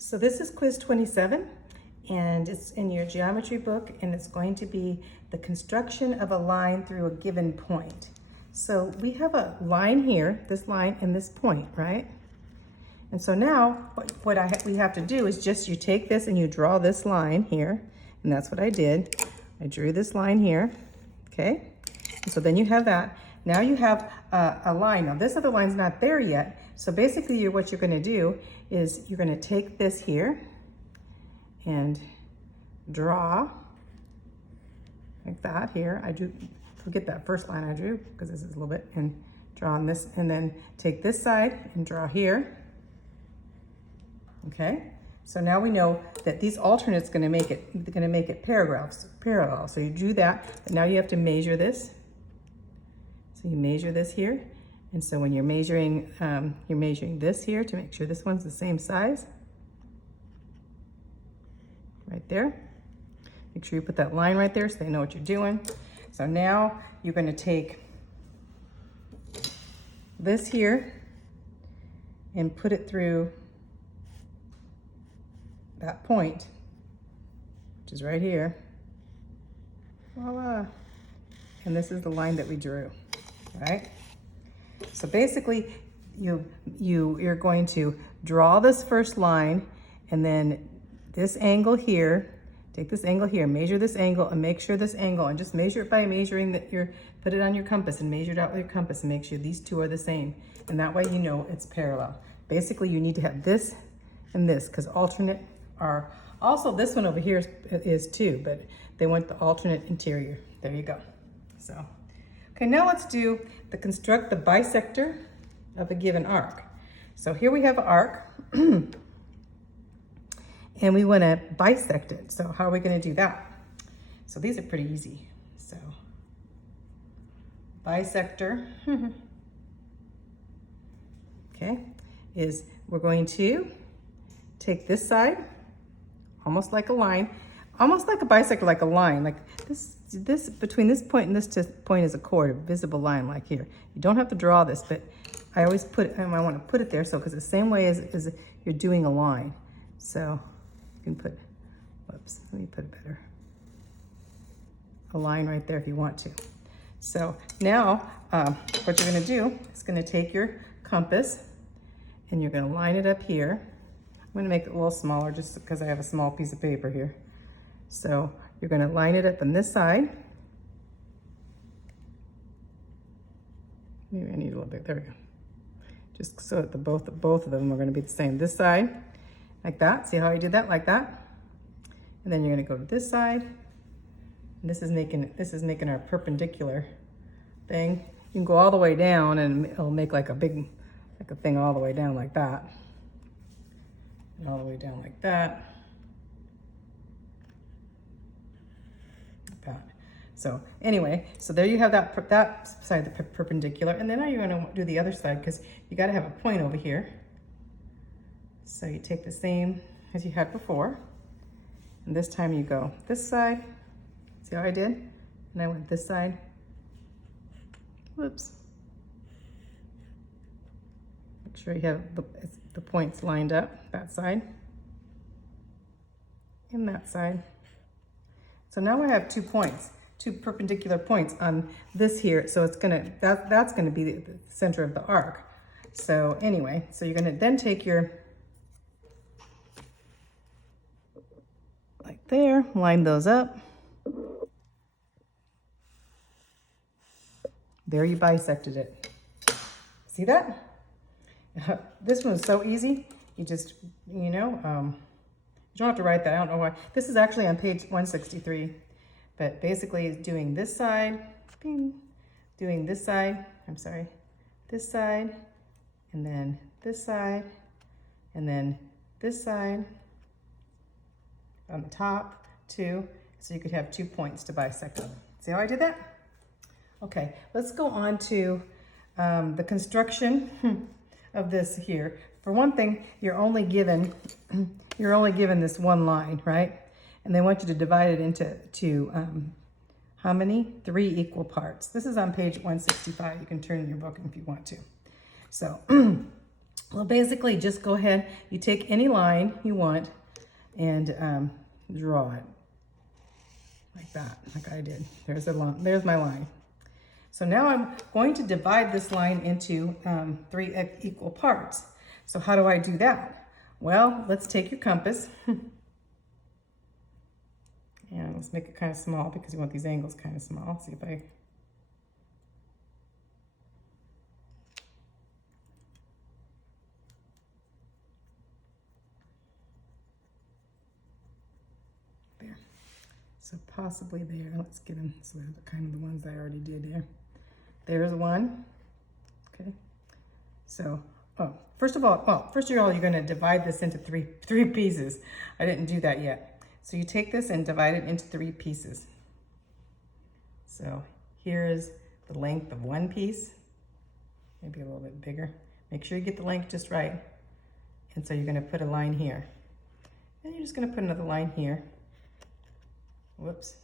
So this is quiz 27, and it's in your geometry book, and it's going to be the construction of a line through a given point. So we have a line here, this line and this point, right? And so now we have to do is just you take this and you draw this line here, and that's what I did. I drew this line here, okay? And so then you have that. Now you have a line. Now this other line's not there yet. So basically what you're gonna do is you're gonna take this here and draw like that here. Forget that first line I drew because this is a little bit, and draw on this, and then take this side and draw here. Okay, so now we know that these alternates gonna make it parallel. So you drew that, but now you have to measure this. So you measure this here. And so when you're measuring this here to make sure this one's the same size. Right there. Make sure you put that line right there so they know what you're doing. So now you're gonna take this here and put it through that point, which is right here. Voila. And this is the line that we drew, all right? So basically, you're going to draw this first line, and then this angle here, take this angle here, measure this angle, and make sure this angle, and just measure it by measuring that put it on your compass and measure it out with your compass and make sure these two are the same. And that way you know it's parallel. Basically, you need to have this and this, because alternate are, also this one over here is too, but they want the alternate interior. There you go. So. Okay, now let's construct the bisector of a given arc. So here we have an arc, and we want to bisect it. So how are we going to do that? So these are pretty easy. So bisector, okay, is we're going to take this side, almost like a line, almost like a bisector, like a line, like this between this point and this point is a chord, a visible line like here. You don't have to draw this, but I always I want to put it there, so because the same way as you're doing a line. So you can put, whoops, let me put it better. A line right there if you want to. So now what you're going to do is going to take your compass and you're going to line it up here. I'm going to make it a little smaller just because I have a small piece of paper here. So you're going to line it up on this side. Maybe I need a little bit, there we go. Just so that both of them are going to be the same. This side, like that. See how I did that? Like that. And then you're going to go to this side. And this is making our perpendicular thing. You can go all the way down and it'll make like a thing all the way down like that. And all the way down like that. So anyway, so there you have that side, the perpendicular, and then now you're going to do the other side because you got to have a point over here. So you take the same as you had before, and this time you go this side. See how I did? And I went this side. Whoops. Make sure you have the points lined up, that side and that side. So now I have 2 points. 2 perpendicular points on this here. So it's that's gonna be the center of the arc. So anyway, so you're gonna then take your, like there, line those up. There you bisected it. See that? This one is so easy. You just, you don't have to write that. I don't know why. This is actually on page 163. But basically it's doing this side, doing this side, this side, and then this side, and then this side on the top, too. So you could have 2 points to bisect them. See how I did that? Okay, let's go on to the construction of this here. For one thing, you're only given this one line, right? And they want you to divide it into how many? 3 equal parts. This is on page 165. You can turn in your book if you want to. So Well, basically just go ahead, you take any line you want and draw it like that, like I did. There's my line. So now I'm going to divide this line into 3 equal parts. So how do I do that? Well, let's take your compass and let's make it kind of small because you want these angles kind of small. See if I So possibly there. Let's get them. So they're kind of the ones I already did there. There's one. Okay. So, first of all, you're going to divide this into three pieces. I didn't do that yet. So you take this and divide it into 3 pieces. So here's the length of one piece. Maybe a little bit bigger. Make sure you get the length just right. And so you're going to put a line here. And you're just going to put another line here. Whoops,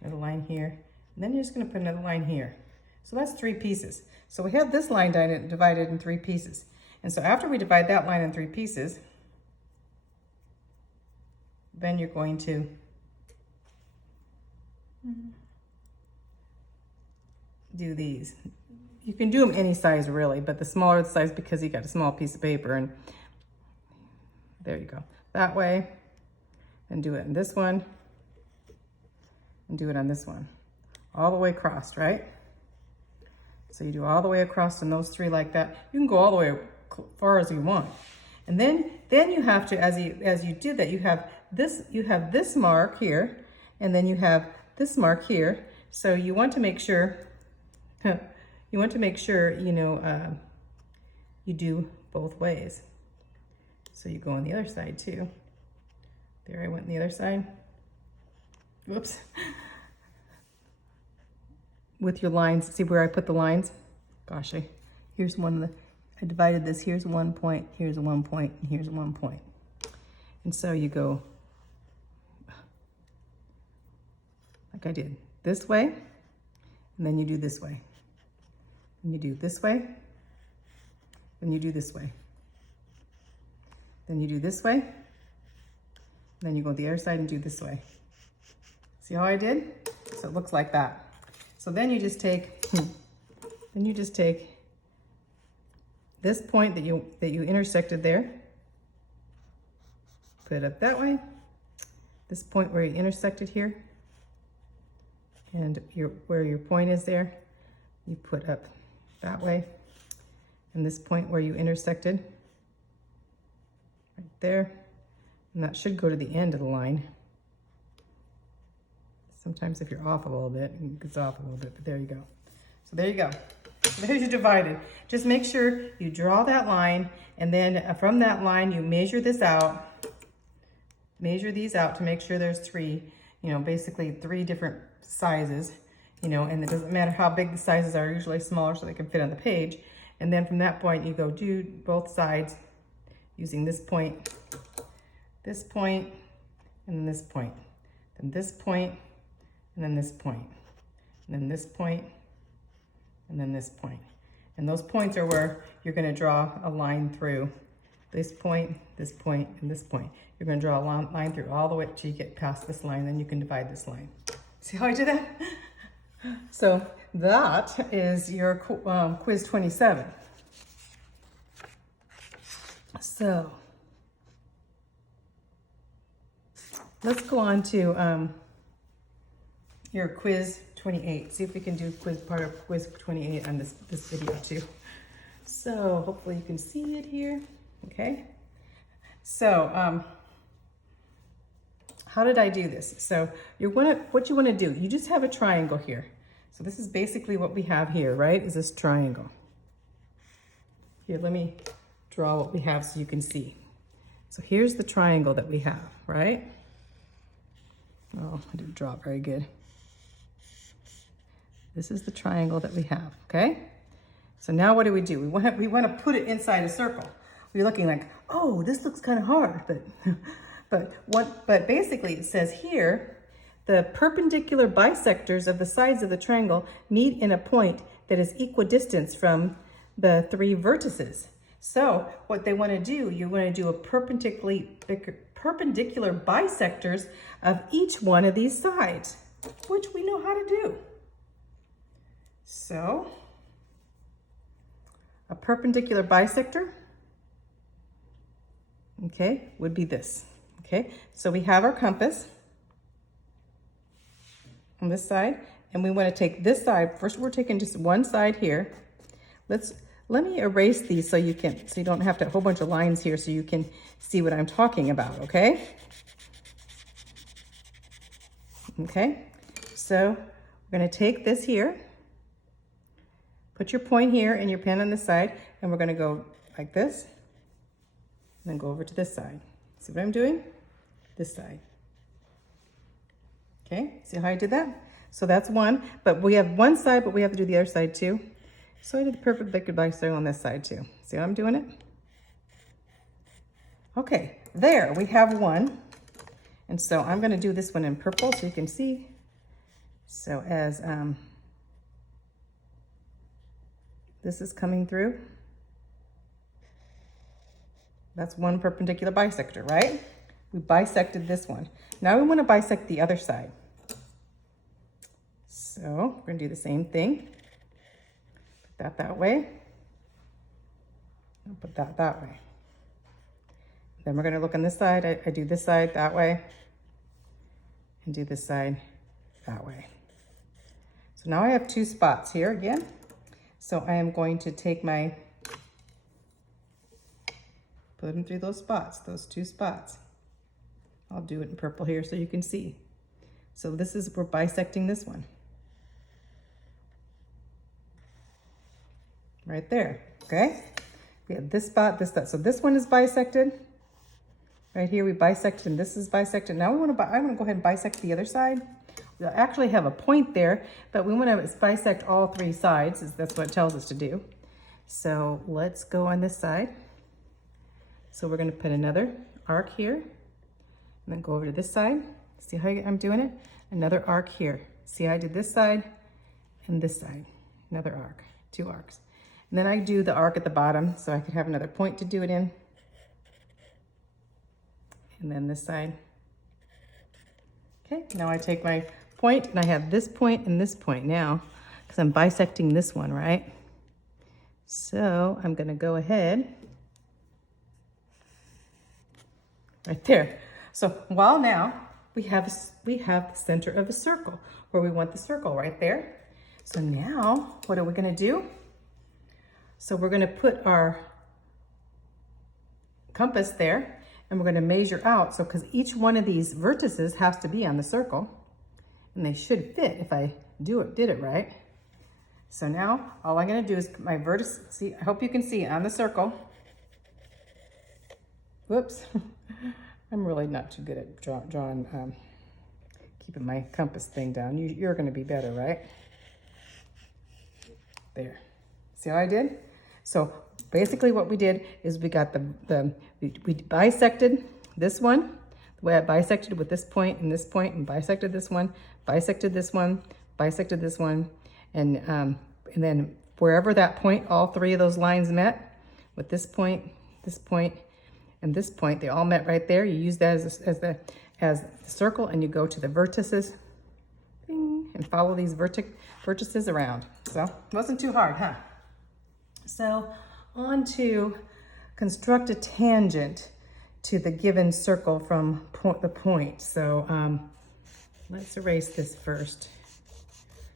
another line here, and then you're just going to put another line here. So that's 3 pieces. So we have this line divided in 3 pieces. And so after we divide that line in 3 pieces, then you're going to do these. You can do them any size really, but the smaller the size because you got a small piece of paper, and there you go. That way, and do it in this one. And do it on this one, all the way across, right? So you do all the way across in those 3 like that. You can go all the way far as you want, and then you have to, as you do that, you have this mark here, and then you have this mark here. So you want to make sure you do both ways. So you go on the other side too. There, I went on the other side. Whoops. With your lines, see where I put the lines? Gosh, here's one of I divided this. Here's 1 point, here's 1 point, and here's 1 point. And so you go like I did, this way, and then you do this way. And you do this way, then you do this way. Then you do this way, and then you go the other side and do this way. See how I did? So it looks like that. So then you just take, this point that you intersected there, put it up that way. This point where you intersected here, and where your point is there, you put up that way. And this point where you intersected, right there, and that should go to the end of the line. Sometimes if you're off a little bit, it gets off a little bit, but there you go. So there you go. So there's your divided. Just make sure you draw that line, and then from that line, you measure this out. Measure these out to make sure there's 3, basically 3 different sizes, and it doesn't matter how big the sizes are, usually smaller so they can fit on the page. And then from that point, you go do both sides using this point, and then this point, then this point, and then this point, and then this point, and then this point. And those points are where you're going to draw a line through this point, and this point. You're going to draw a line through all the way till you get past this line, then you can divide this line. See how I did that? So that is your quiz 27. So let's go on to your quiz 28. See if we can do part of quiz 28 on this video too. So hopefully you can see it here. Okay. So how did I do this? So what you want to do, you just have a triangle here. So this is basically what we have here, right? Is this triangle. Here, let me draw what we have so you can see. So here's the triangle that we have, right? Oh, I didn't draw it very good. This is the triangle that we have, okay? So now what do? We want to put it inside a circle. We're looking like, oh, this looks kind of hard, but basically it says here, the perpendicular bisectors of the sides of the triangle meet in a point that is equidistant from the 3 vertices. So what they want to do, you want to do a perpendicular bisectors of each one of these sides, which we know how to do. So a perpendicular bisector, okay, would be this. Okay, so we have our compass on this side, and we want to take this side. First, we're taking just one side here. Let me erase these so you don't have to have a whole bunch of lines here, so you can see what I'm talking about, okay? Okay, so we're going to take this here, put your point here and your pen on this side, and we're going to go like this, and then go over to this side. See what I'm doing? This side. Okay, see how I did that? So that's one, but we have one side, but we have to do the other side too. So I did the perpendicular bisector on this side too. See how I'm doing it? Okay, there we have one. And so I'm going to do this one in purple so you can see. So as this is coming through, that's one perpendicular bisector, right? We bisected this one. Now we want to bisect the other side. So we're going to do the same thing. Put that way. I'll put that way. Then we're going to look on this side. I do this side that way and do this side that way. So now I have two spots here again. So I am going to take my, put them through those spots, those two spots. I'll do it in purple here so you can see. So this is, we're bisecting this one. Right there, okay? We have this spot, this spot. So this one is bisected. Right here we bisected and this is bisected. Now I want to go ahead and bisect the other side. We'll actually have a point there, but we want to bisect all three sides, as that's what it tells us to do. So let's go on this side. So we're going to put another arc here, and then go over to this side. See how I'm doing it? Another arc here. See how I did this side and this side. Another arc, two arcs. And then I do the arc at the bottom so I could have another point to do it in. And then this side. Okay, now I take my point and I have this point and this point now because I'm bisecting this one, right? So I'm going to go ahead right there. So while now we have the center of a circle where we want the circle right there. So now what are we going to do? So we're going to put our compass there and we're going to measure out. So because each one of these vertices has to be on the circle and they should fit if I did it right. So now all I'm going to do is put my vertex, see, I hope you can see on the circle. Whoops. I'm really not too good at drawing, keeping my compass thing down. You're going to be better, right? There. See how I did? So basically what we did is we got we bisected this one, the way I bisected with this point and bisected this one, bisected this one, bisected this one, and then wherever that point, all three of those lines met, with this point, and this point, they all met right there. You use that as the circle, and you go to the vertices, bing, and follow these vertices around. So it wasn't too hard, huh? So on to construct a tangent to the given circle from the point. So let's erase this first.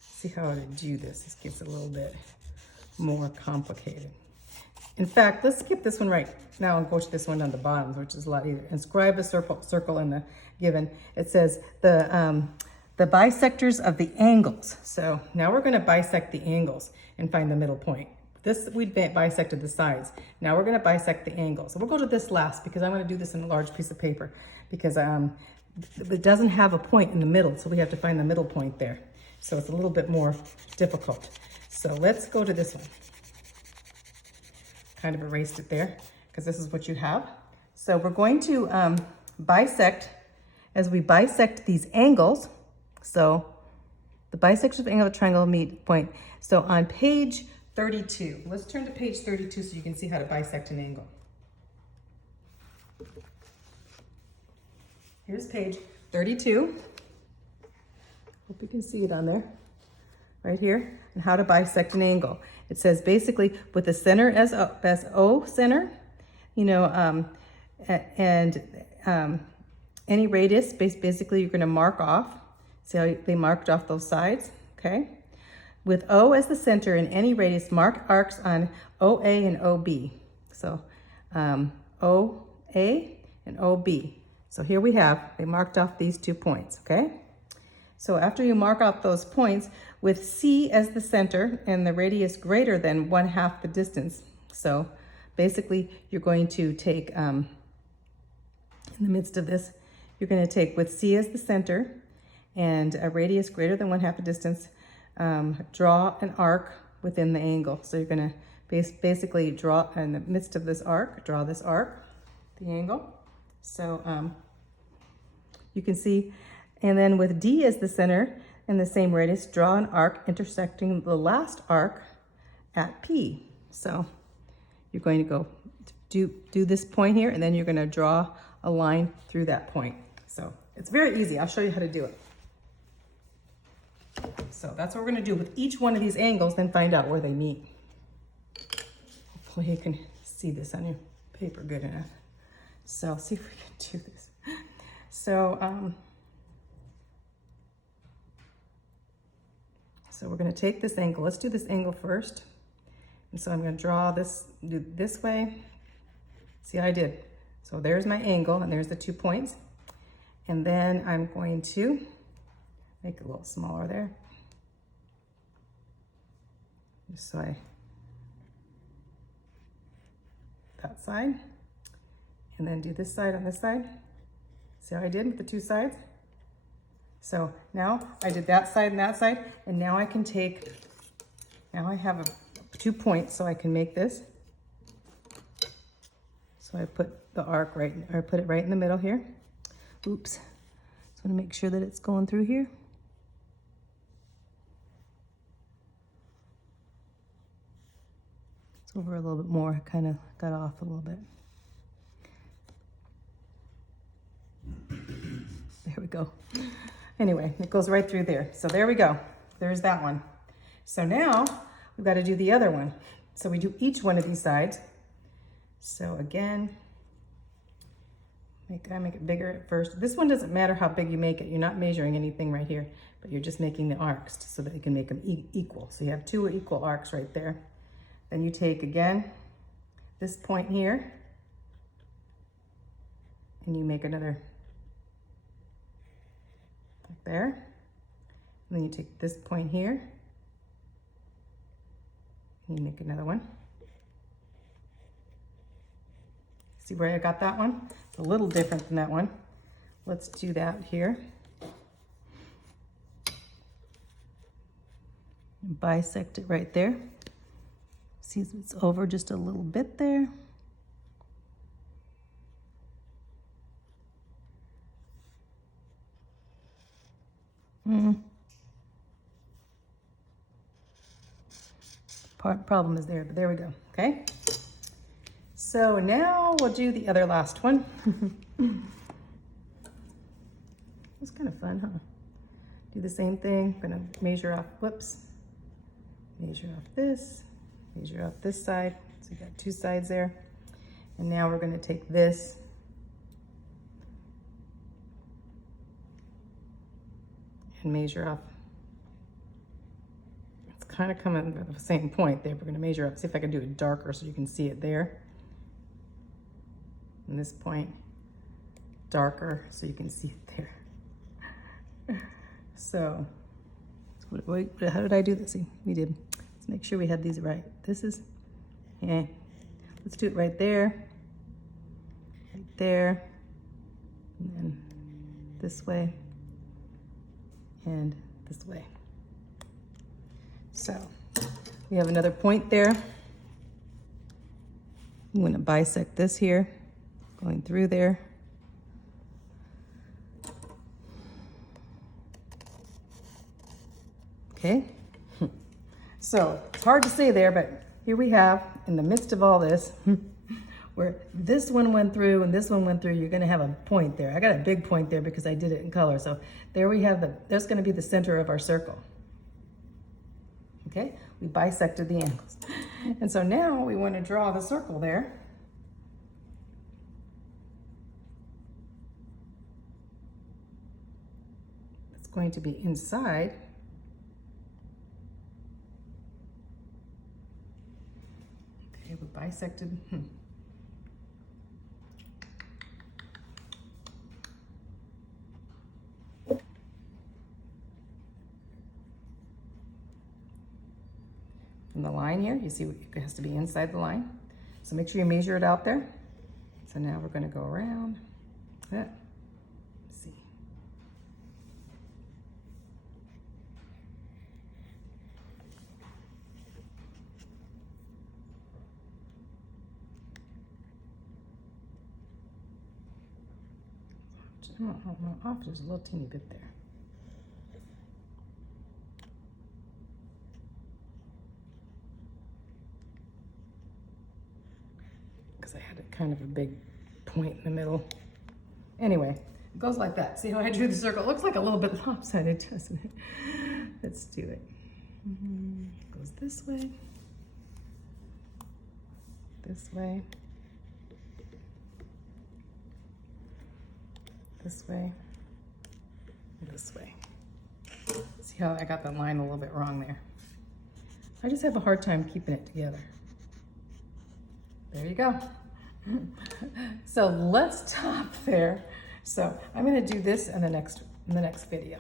See how to do this. This gets a little bit more complicated. In fact, let's skip this one right now and go to this one on the bottom, which is a lot easier. Inscribe a circle in the given. It says the bisectors of the angles. So now we're going to bisect the angles and find the middle point. This, we bisected the sides. Now we're going to bisect the angles. So we'll go to this last because I'm going to do this in a large piece of paper because it doesn't have a point in the middle. So we have to find the middle point there. So it's a little bit more difficult. So let's go to this one. Kind of erased it there because this is what you have. So we're going to bisect as we bisect these angles. So the bisections of the angle of a triangle meet point. So on page 32. Let's turn to page 32 so you can see how to bisect an angle. Here's page 32. Hope you can see it on there, right here, and how to bisect an angle. It says basically with the center as O center, you know, any radius, basically you're gonna mark off. See how they marked off those sides, okay? With O as the center and any radius, mark arcs on OA and OB. So OA and OB. So here we have, they marked off these 2 points, okay? So after you mark off those points, with C as the center and the radius greater than 1/2 the distance. So basically you're going to take, in the midst of this, you're gonna take with C as the center and a radius greater than 1/2 the distance, draw an arc within the angle. So you're gonna basically draw in the midst of this arc, draw this arc, the angle. So you can see, and then with D as the center and the same radius, draw an arc intersecting the last arc at P. So you're going to go do this point here, and then you're going to draw a line through that point. So it's very easy. I'll show you how to do it. So that's what we're going to do with each one of these angles, then find out where they meet. Hopefully you can see this on your paper good enough. So see if we can do this. So so we're going to take this angle. Let's do this angle first. And so I'm going to draw this, do this way. See how I did? So there's my angle, and there's the 2 points. And then I'm going to make it a little smaller there. Just so that side. And then do this side on this side. See how I did with the 2 sides? So now I did that side and that side, and now I can take, now I have 2 points, so I can make this. So I put the arc right, or put it right in the middle here. Oops. Just want to make sure that it's going through here. It's over a little bit more, kind of got off a little bit. There we go. Anyway, it goes right through there. So there we go. There's that one. So now we've got to do the other one. So we do each one of these sides. So again, I make it bigger at first. This one doesn't matter how big you make it. You're not measuring anything right here, but you're just making the arcs so that you can make them equal. So you have 2 equal arcs right there. Then you take again this point here, and you make another like there. And then you take this point here, and you make another one. See where I got that one? It's a little different than that one. Let's do that here. Bisect it right there. See, it's over just a little bit there. Problem is there, but there we go, okay? So now we'll do the other last one. It's kind of fun, huh? Do the same thing. I'm gonna measure off, whoops. Measure off this, measure off this side. So you got 2 sides there. And now we're gonna take this and measure off. It's kind of coming to the same point there. We're gonna measure up, see if I can do it darker so you can see it there. And this point, darker so you can see it there. So, how did I do this? See, we did. Let's make sure we had these right. This is, yeah. Let's do it right there, and then this way, and this way. So, we have another point there. I'm gonna bisect this here, going through there. Okay, So it's hard to say there, but here we have, in the midst of all this, where this one went through and this one went through, you're gonna have a point there. I got a big point there because I did it in color. So there we have there's gonna be the center of our circle. Okay, we bisected the angles. And so now we wanna draw the circle there. It's going to be inside. Okay, we bisected. From the line here, you see it has to be inside the line. So make sure you measure it out there. So now we're gonna go around. Let's see. Off just a little teeny bit there. Because I had kind of a big point in the middle. Anyway, it goes like that. See how I drew the circle? It looks like a little bit lopsided, doesn't it? Let's do it. It goes this way, this way, this way, this way. See how I got the line a little bit wrong there? I just have a hard time keeping it together. There you go. So let's stop there. So I'm going to do this in the next video.